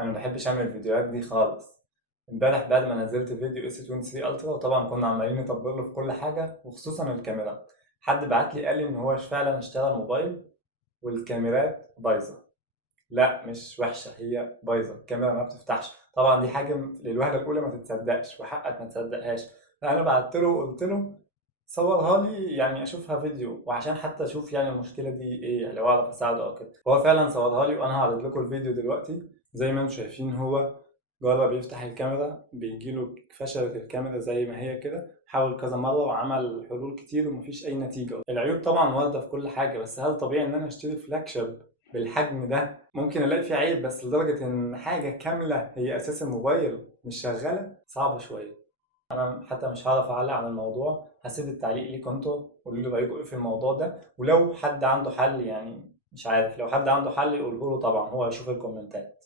انا ما بحبش اعمل الفيديوهات دي خالص. امبارح بعد ما نزلت فيديو اس 23 الترا، وطبعا كنا عمالين نطبق له في كل حاجه وخصوصا الكاميرا، حد بعت لي قال لي ان هو فعلا اشتغل موبايل والكاميرات بايظه. لا مش وحشه، هي بايظه، الكاميرا ما بتفتحش. طبعا دي حاجه للوهله الاولى ما تتصدقش، وحقك ما تصدقهاش. انا بعت له وقلت له صورها لي يعني اشوفها فيديو، وعشان حتى اشوف يعني المشكله دي ايه، يعني لو اعرف اساعده او كده. هو فعلا صورها لي وانا هعرض لكم الفيديو دلوقتي. زي ما انتم شايفين، هو جرب يفتح الكاميرا بيجيله فشلت الكاميرا زي ما هي كده، حاول كذا مره وعمل حلول كتير ومفيش اي نتيجه. العيوب طبعا وارده في كل حاجه، بس هل طبيعي ان انا اشتري فلاج شيب بالحجم ده ممكن الاقي فيه عيب؟ بس لدرجه ان حاجه كامله هي اساس الموبايل مش شغاله، صعبه شويه. انا حتى مش هعرف اعلق عن الموضوع، هسيب التعليق ليكم انتوا، قولوا لي رايكم ايه في الموضوع ده. ولو حد عنده حل، يعني مش عارف، لو حد عنده حل يقوله له، طبعا هو هيشوف الكومنتات.